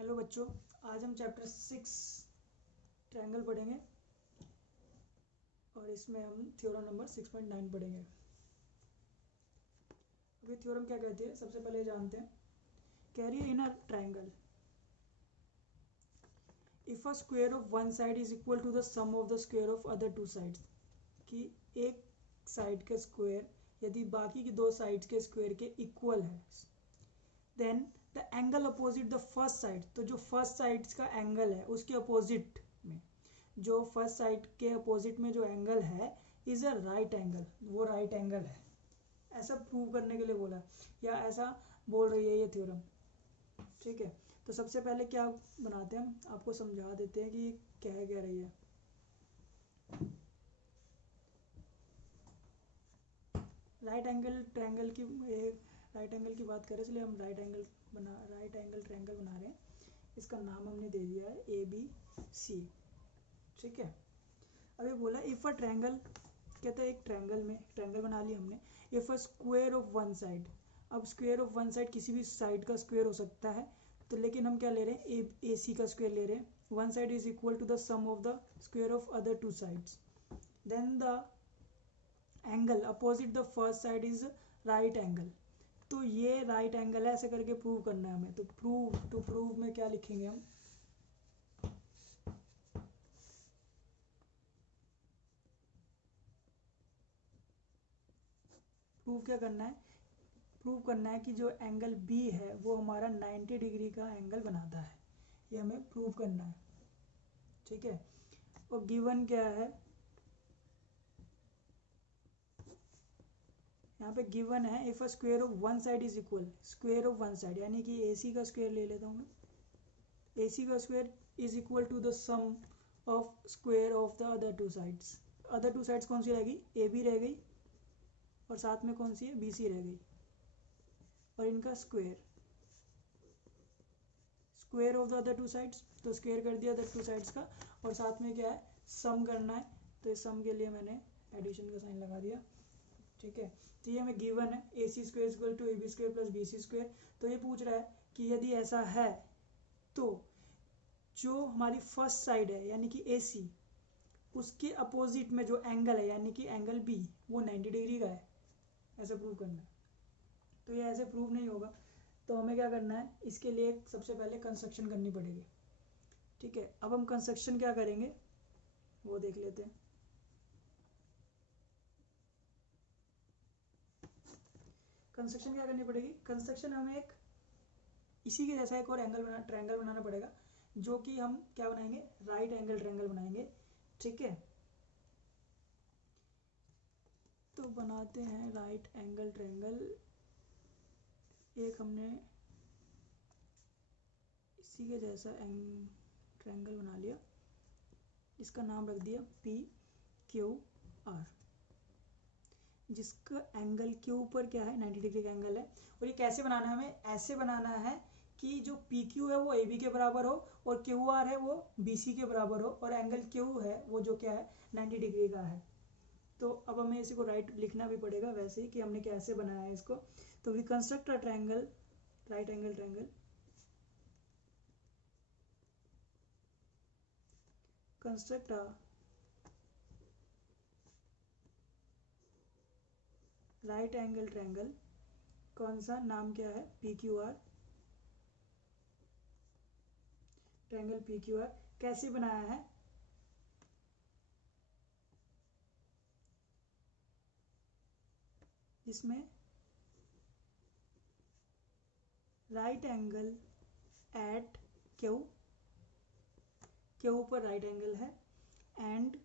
Hello बच्चों, आज हम चैप्टर 6 ट्रायंगल पढ़ेंगे और इसमें हम थ्योरम नंबर 6.9 पढ़ेंगे। अभी थ्योरम क्या कहती है, सबसे पहले जानते हैं। कह रही है in a triangle if a square of one side is equal to the sum of the square of other two sides, कि एक साइड के स्क्वायर यदि बाकी की दो साइड्स के स्क्वायर के इक्वल है, then the angle opposite the first side, तो जो फर्स्ट साइड का एंगल है उसके अपोजिट में, जो फर्स्ट साइड के अपोजिट में जो एंगल है इज अ राइट एंगल, वो राइट एंगल है। ऐसा प्रूव करने के लिए बोला है या ऐसा बोल रही है ये थ्योरम। ठीक है, तो सबसे पहले क्या बनाते हैं, हम आपको समझा देते हैं कि ये कह रही है। राइट एंगल ट्रायंगल की राइट एंगल की बात करें, इसलिए हम राइट एंगल ट्रायंगल बना रहे हैं। इसका नाम हमने दे दिया है ABC। ठीक है, अभी बोला इफ अ ट्रायंगल, कहते हैं एक ट्रायंगल बना लिया हमने। If a square of one side, अब स्क्वायर ऑफ वन साइड किसी भी साइड का स्क्वायर हो सकता है, तो लेकिन हम क्या ले रहे हैं, AC का स्क्वायर ले रहे हैं। One side is equal to the sum of the square of other two sides, then the angle opposite the first side is right angle. तो ये राइट एंगल है, ऐसे करके प्रूव करना है हमें। तो प्रूव में क्या लिखेंगे हम, प्रूव क्या करना है, प्रूव करना है कि जो एंगल B है वो हमारा 90 डिग्री का एंगल बनाता है, ये हमें प्रूव करना है। ठीक है, और गिवन क्या है, यहाँ पे गिवन है if a square of one side is equal, square of one side यानी कि AC का स्क्वायर ले लेता हूँ मैं। AC का square is equal to the sum of square of the other two sides. Other two sides कौन सी रहेगी, AB रह गई और साथ में कौन सी है, BC रह गई, और इनका square of the other two sides, तो स्क्वायर कर दिया अदर टू साइड्स का, और साथ में क्या है, सम करना है। तो इस सम के लिए मैंने एडिशन का साइन लगा दिया। ठीक है, तो ये हमें गिवन है AC square equal to AB square plus BC square. तो ये पूछ रहा है कि यदि ऐसा है तो जो हमारी फर्स्ट साइड है यानी कि AC, उसके अपोजिट में जो एंगल है यानी कि एंगल B, वो 90 डिग्री का है, ऐसे प्रूव करना है। तो ये ऐसे प्रूव नहीं होगा, तो हमें क्या करना है, इसके लिए सबसे पहले कंस्ट्रक्शन करनी पड़ेगी। ठीक है, अब हम कंस्ट्रक्शन क्या करेंगे वो देख लेते हैं। कंस्ट्रक्शन क्या करनी पड़ेगी, कंस्ट्रक्शन हमें एक इसी के जैसा एक और ट्रायंगल बनाना पड़ेगा, जो कि हम क्या बनाएंगे, राइट एंगल ट्रायंगल बनाएंगे। ठीक है, तो बनाते हैं राइट एंगल ट्रायंगल। एक हमने इसी के जैसा ट्रायंगल बना लिया, इसका नाम रख दिया PQR, जिसका एंगल के ऊपर क्या है, 90 डिग्री का एंगल है। और ये कैसे बनाना है, हमें ऐसे बनाना है कि जो PQ है वो AB के बराबर हो और QR है वो BC के बराबर हो, और एंगल Q है वो जो क्या है, 90 डिग्री का है। तो अब हमें इसी को राइट लिखना भी पड़ेगा वैसे ही कि हमने कैसे बनाया है इसको। तो we construct a triangle, right angle triangle, construct a right angle triangle. कौन सा नाम क्या है, PQR, ट्रायंगल PQR। कैसे बनाया है, जिसमें right angle at Q, Q पर राइट एंगल है, and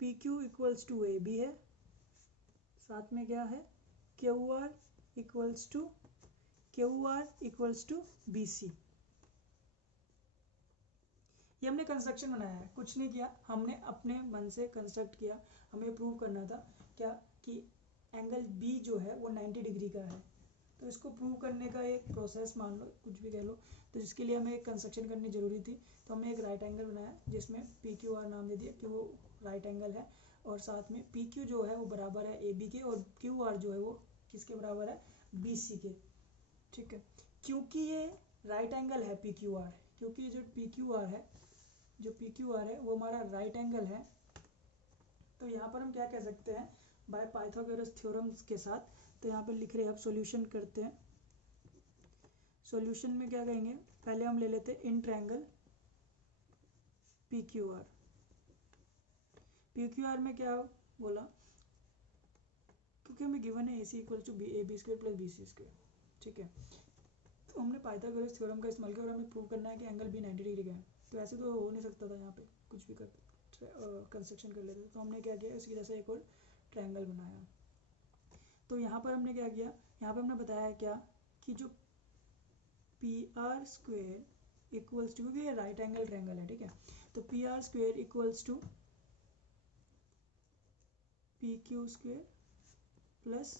PQ equals to AB है, साथ में क्या है, QR इक्वल्स टू BC। ये हमने कंस्ट्रक्शन बनाया है, कुछ नहीं किया, हमने अपने मन से कंस्ट्रक्ट किया। हमें प्रूव करना था क्या, कि एंगल B जो है वो 90 डिग्री का है। तो इसको प्रूव करने का एक प्रोसेस मान लो, कुछ भी कह लो, तो जिसके लिए हमें एक कंस्ट्रक्शन करनी जरूरी थी। तो हमने एक राइट एंगल बनाया जिसमें PQR नाम दे दिया कि वो राइट एंगल है, और साथ में PQ जो है वो बराबर है AB के, और QR जो है वो किसके बराबर है, BC के। ठीक है, क्योंकि ये राइट एंगल है पी क्यू आर, क्योंकि जो पी क्यू आर है, जो पी क्यू आर है वो हमारा राइट एंगल है, तो यहाँ पर हम क्या कह सकते हैं बाय पाइथागोरस थ्योरम्स के साथ। तो यहाँ पे लिख रहे हैं, अब सॉल्यूशन करते हैं। सॉल्यूशन में क्या कहेंगे, पहले हम ले लेते हैं in triangle P Q R. P Q R में क्या बोला, क्योंकि हमें गिवन है A C equal to A B square plus B C square, ठीक है। तो हमने पाइथागोरस थ्योरम का इस्तेमाल किया और हमें प्रूव करना है कि एंगल बी 90 डिग्री का है। तो ऐसे तो हो नहीं सकता था, यहाँ पे कुछ भी कर कंस्ट्रक्शन कर लेते। तो हमने क्या किया, इसकी जैसे एक और ट्रायंगल बनाया। तो यहाँ पर हमने क्या किया, यहाँ पर हमने बताया क्या कि जो P R square equals to, क्योंकि ये राइट एंगल ट्रायंगल है, ठीक है, तो P R square equals to P Q square plus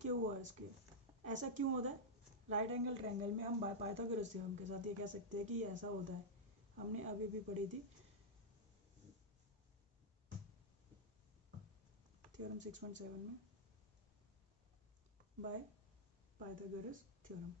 Q R square. ऐसा क्यों होता है, राइट एंगल ट्रायंगल में हम बाय पाइथागोरस थ्योरम के साथ ये कह सकते हैं कि ये ऐसा होता है। हमने अभी भी पढ़ी थी थ्योरम 6.7 में बाय पाइथागोरस थ्योरम।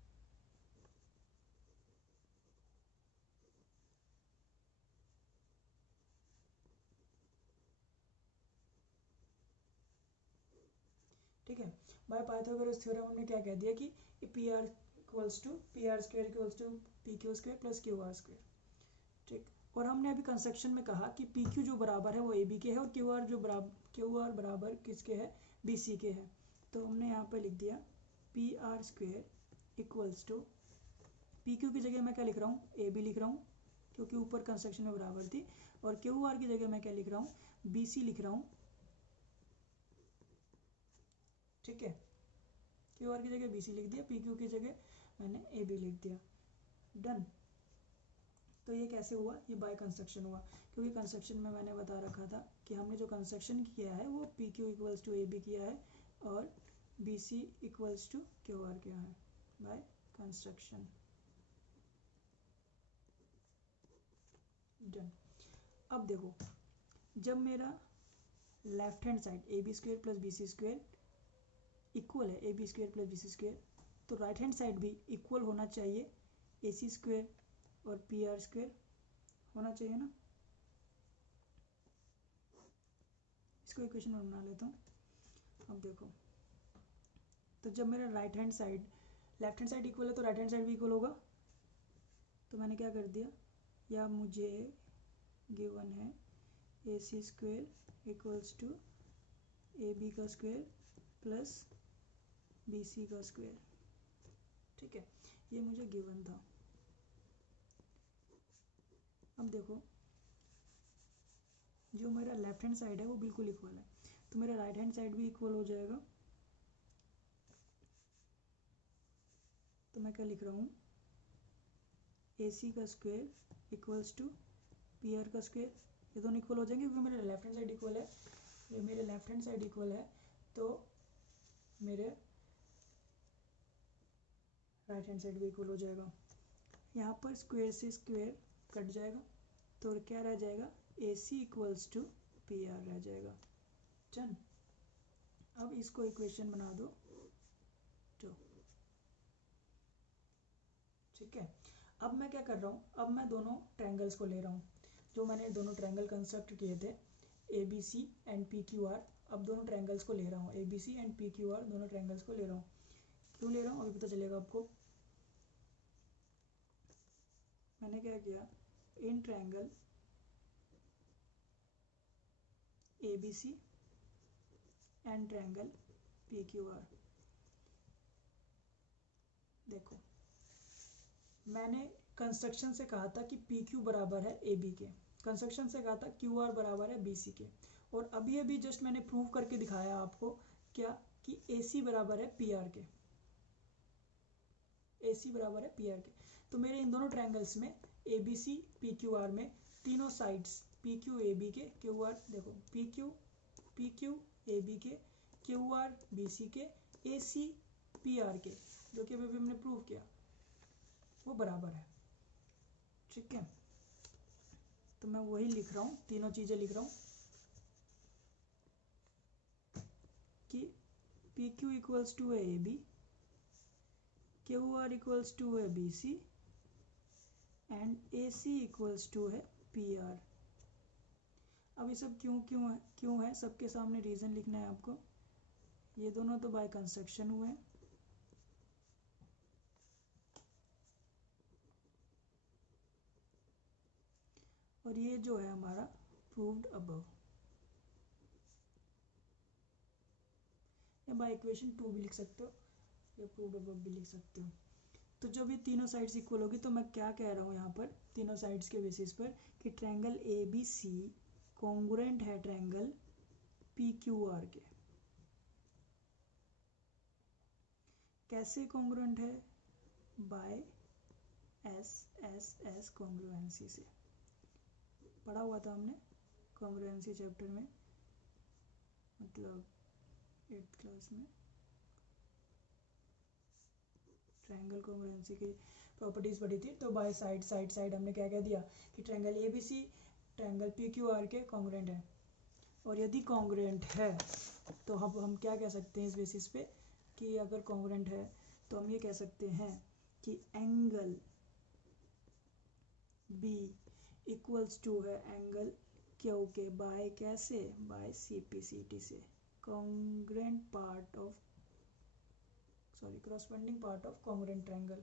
ठीक है, बाय पाइथागोरस थ्योरम हमने क्या कह दिया कि P R equals to P R square equals to P Q square plus Q R square, ठीक। और हमने अभी कंस्ट्रक्शन में कहा कि पी क्यू जो बराबर है वो ए बी के है और क्यू आर जो बराबर, क्यू आर बराबर किसके है, बी सी के है। तो हमने यहाँ पर लिख दिया P R square equals to, P Q की जगह मैं क्या लिख रहा हूँ, ए बी लिख रहा हूँ क्योंकि ऊपर कंस्ट्रक्शन में बराबर थी, और क्यू आर की जगह मैं क्या लिख रहा हूँ, बी सी लिख रहा हूँ, ठीक है। क्यू आर की जगह बी सी लिख दिया, पी क्यू की जगह मैंने ए बी लिख दिया, डन। तो ये कैसे हुआ, ये बाय कंस्ट्रक्शन हुआ, क्योंकि कंस्ट्रक्शन में मैंने बता रखा था कि हमने जो कंस्ट्रक्शन किया है वो P Q equals to A B किया है और B C equals to Q R किया है बाय कंस्ट्रक्शन, डन। अब देखो, जब मेरा left hand side A B square plus B C square equal है A B square plus B C square, तो राइट हैंड साइड भी इक्वल होना चाहिए ए सी स्क्वेयर और पी आर स्क्वेयर होना चाहिए ना। इसको इक्वेशन में बना लेता हूँ। अब देखो, तो जब मेरा right hand side left hand side equal है तो राइट हैंड साइड भी इक्वल होगा। तो मैंने क्या कर दिया, या मुझे गिवन है A C square equals to A B का स्क्वेयर प्लस बी सी का स्क्वेयर, ठीक है, ये मुझे गिवन था। अब देखो, जो मेरा लेफ्ट हैंड साइड है वो बिल्कुल इक्वल है, तो मेरा राइट हैंड साइड भी इक्वल हो जाएगा। तो मैं क्या लिख रहा हूँ, ए सी का square equals to P R का स्क्वेयर, ये दोनों इक्वल हो जाएंगे क्योंकि मेरा लेफ्ट हैंड साइड इक्वल है। ये मेरे लेफ्ट हैंड साइड इक्वल है तो मेरे राइट हैंड साइड भी इक्वल हो जाएगा। यहाँ पर स्क्वेयर से स्क्वेयर कट जाएगा तो क्या रह जाएगा, ए C equals to P are रह जाएगा, चल। अब इसको इक्वेशन बना दो तो, ठीक है। अब मैं क्या कर रहा हूँ, अब मैं दोनों ट्रायंगल्स को ले रहा हूँ, जो मैंने दोनों ट्रायंगल कंस्ट्रक्ट किए थे A B C and P Q R. अब दोनों ट्रायंगल्स को ले रहा हूँ, A B C and P Q R दोनों ट्रायंगल्स को ले रहा हूँ। क्यों ले रहा हूँ अभी पता चलेगा आपको। मैंने क्या किया, in triangle A B C and triangle P Q R, देखो मैंने कंस्ट्रक्शन से कहा था कि पी क्यू बराबर है ए बी के, कंस्ट्रक्शन से कहा था क्यू आर बराबर है बी सी के, और अभी अभी जस्ट मैंने प्रूव करके दिखाया आपको क्या, कि ए सी बराबर है पी आर के, ए सी बराबर है पी आर के। तो मेरे इन दोनों ट्रायंगल्स में A B C P Q R में तीनों sides P Q A B के, क्यू आर देखो पी क्यू ए बी के, क्यू आर बी सी के, ए सी पी आर के, जो कि अभी हमने प्रूव किया वो बराबर है, ठीक है। तो मैं वही लिख रहा हूँ, तीनों चीज़ें लिख रहा हूँ कि P Q equals to A B Q R equals to है B C and A C equals to है पी आर। अब ये सब क्यों है सबके सामने रीज़न लिखना है आपको। ये दोनों तो बाय कंस्ट्रक्शन हुए हैं, और ये जो है हमारा प्रूव्ड अबव, या बाय इक्वेशन 2 भी लिख सकते हो या प्रूव्ड अबव भी लिख सकते हो। तो जब ये तीनों साइड्स इक्वल होगी तो मैं क्या कह रहा हूँ यहाँ पर तीनों साइड्स के बेसिस पर कि triangle A B C congruent है ट्रायंगल पी क्यू आर के। कैसे कॉन्ग्रुएंट है? By S S S congruency से। पढ़ा हुआ था हमने कॉन्ग्रुएंसी चैप्टर में, मतलब 8th क्लास में ट्रायंगल कॉन्ग्रुएंसी की प्रॉपर्टीज पढ़ी थी। तो बाय साइड हमने क्या कह दिया कि triangle A B C triangle P Q R के कॉन्ग्रुएंट है, और यदि कॉन्ग्रुएंट है तो अब हम क्या कह सकते हैं इस बेसिस पे कि अगर कॉन्ग्रुएंट है तो हम ये कह सकते हैं कि एंगल बी इक्वल्स टू है एंगल क्यू के बाय कैसे, by C P C T से, congruent part of corresponding part of congruent triangle,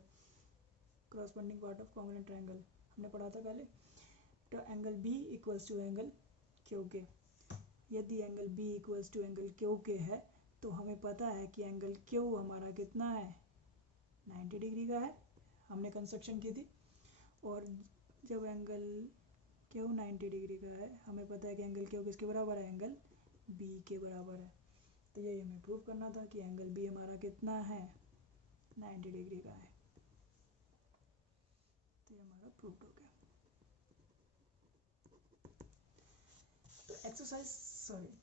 corresponding part of congruent triangle हमने पढ़ा था पहले। तो angle B equals to angle Q के, यदि angle B equals to angle Q के है तो हमें पता है कि एंगल क्यू हमारा कितना है, 90 डिग्री का है, हमने कंस्ट्रक्शन की थी। और जब एंगल क्यू 90 डिग्री का है हमें पता है कि एंगल क्यू किसके बराबर है, एंगल B के बराबर है। तो यही हमें प्रूव करना था कि एंगल बी हमारा कितना है, 90 डिग्री का है। तो ये हमारा प्रूव हो गया। तो एक्सरसाइज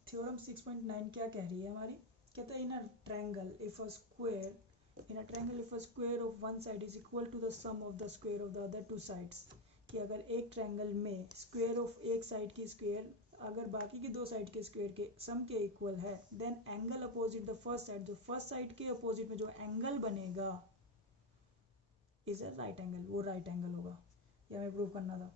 थ्योरम 6.9 क्या कह रही है हमारी, कहता है in a triangle if a square of one side is equal to the sum of the square of the other two sides, कि अगर एक ट्रायंगल में स्क्वायर ऑफ एक साइड की स्क्वायर अगर बाकी की दो साइड के स्क्वायर के सम के इक्वल है, then angle opposite the first side, जो फर्स्ट साइड के अपोजिट में जो एंगल बनेगा इज अ राइट एंगल, वो राइट एंगल होगा। ये हमें प्रूव करना था।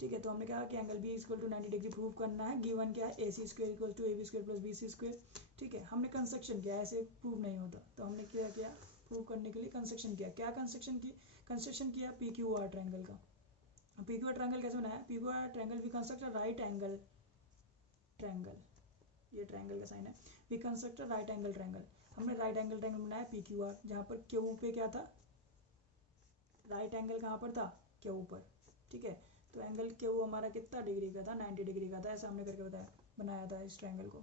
ठीक है, तो हमने कहा कि angle B equal to 90 degree prove करना है। गिवन क्या है, A C square equal to A B square plus B C square. ठीक है, हमने कंस्ट्रक्शन किया, ऐसे प्रूव नहीं होता, तो हमने क्या किया, प्रूव करने के लिए कंस्ट्रक्शन किया। क्या कंस्ट्रक्शन किया पी क्यू आर ट्रायंगल का। पी क्यू आर ट्रायंगल कैसे बनाया, P Q R triangle we construct a right angle triangle, ये ट्रायंगल का साइन है, we construct a right angle triangle. हमने राइट एंगल ट्रायंगल बनाया पी क्यू आर, जहाँ पर क्यू पे क्या था, राइट एंगल कहाँ पर था, क्यू पर। ठीक है, तो एंगल क्यू हमारा कितना डिग्री का था, 90 डिग्री का था, ऐसा हमने करके बनाया था इस ट्रायंगल को।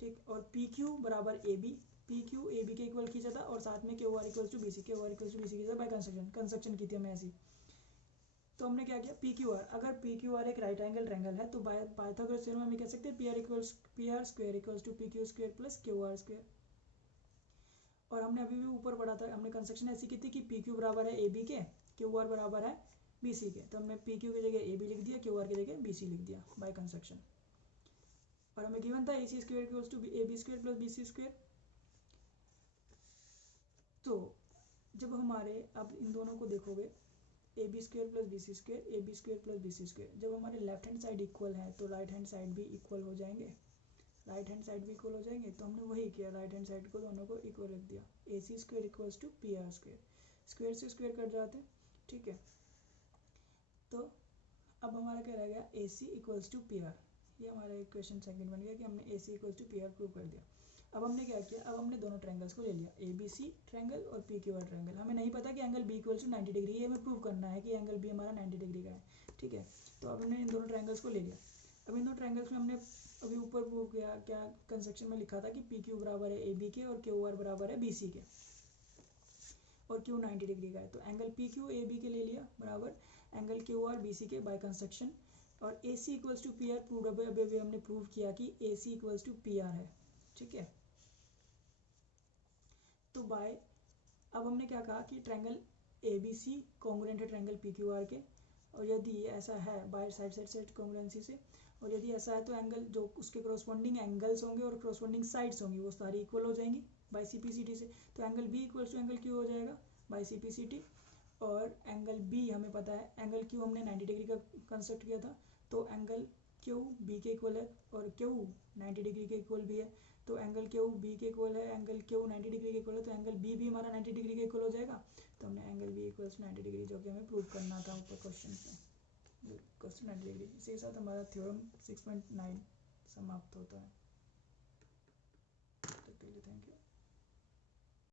ठीक, और पी क्यू बराबर A B, P Q A B के इक्वल खींचा था, और साथ में Q R equal to B C, Q R equal to B C by construction की थी हमने ऐसी। तो हमने क्या किया, पी क्यू आर, अगर पी क्यू आर एक राइट एंगल ट्रायंगल है तो पाइथागोरस थ्योरम में हम कह सकते हैं P R square equals to P Q square plus Q R square. और हमने अभी भी ऊपर पढ़ा था, हमने कंस्ट्रक्शन ऐसी की थी कि पी क्यू बराबर है ए बी के, क्यू आर बराबर है बी सी के, तो हमने पी क्यू की जगह ए बी लिख दिया, क्यू आर की जगह बी सी लिख दिया बाय कंस्ट्रक्शन। और हमें गिवन था A C square equals to A B square plus B C square. तो जब हमारे, अब इन दोनों को देखोगे, A B square plus B C square, A B square plus B C square, जब हमारे लेफ्ट हैंड साइड इक्वल है तो राइट हैंड साइड भी इक्वल हो जाएंगे, राइट हैंड साइड भी इक्वल हो जाएंगे। तो हमने वही किया, राइट हैंड साइड को दोनों को इक्वल रख दिया, A C square equals to P R square, square से स्क्वायर कट जाते हैं। ठीक है, तो अब हमारा क्या रह गया, A C equals to P R, ये हमारा इक्वेशन सेकंड बन गया कि हमने A C equals to P R prove कर दिया। अब हमने क्या किया, अब हमने दोनों ट्रायंगल्स को ले लिया, ए बी सी ट्रायंगल और पी क्यू आर ट्रायंगल। हमें नहीं पता कि angle B equals to 90 degree, ये हमें प्रूव करना है कि एंगल बी हमारा 90 डिग्री का है। ठीक है, तो अब हमने इन दोनों ट्रायंगल्स को ले लिया। अब इन दोनों ट्रायंगल्स में हमने अभी ऊपर प्रूव किया, क्या कंस्ट्रक्शन में लिखा था कि पी क्यू बराबर है ए बी के और क्यू आर बराबर है बी सी के, और क्यू 90 डिग्री का है। तो angle P Q A B के ले लिया बराबर angle Q R B C के बाय कंस्ट्रक्शन, और A C equals to P R prove, अभी हमने प्रूव किया कि A C equals to P R है। ठीक है, तो बाय, अब हमने क्या कहा कि triangle A B C congruent है ट्रायंगल पी क्यू आर के, और यदि ऐसा है बाय साइड कॉन्ग्रुएंसी से, और यदि ऐसा है तो एंगल जो उसके करस्पॉन्डिंग एंगल्स होंगे और करस्पॉन्डिंग साइड्स होंगी वो सारी इक्वल हो जाएंगी by C P C T से। तो angle B equals to angle Q हो जाएगा बाई CPCT। और एंगल बी हमें पता है, एंगल क्यू हमने 90 डिग्री का कंस्ट्रक्ट किया था, तो एंगल क्यू बी के इक्वल है और क्यू 90 डिग्री के इक्वल भी है। तो एंगल क्यू बी के इक्वल है, एंगल क्यू 90 डिग्री के इक्वल है, तो एंगल बी भी हमारा 90 डिग्री के इक्वल हो जाएगा। तो हमने एंगल बी इक्वल्स 90 डिग्री जो कि हमें प्रूव करना था ऊपर क्वेश्चन में, क्वेश्चन 90 डिग्री। इसी के साथ हमारा थ्योरम 6.9 समाप्त होता है। तब तक के लिए थैंक यू।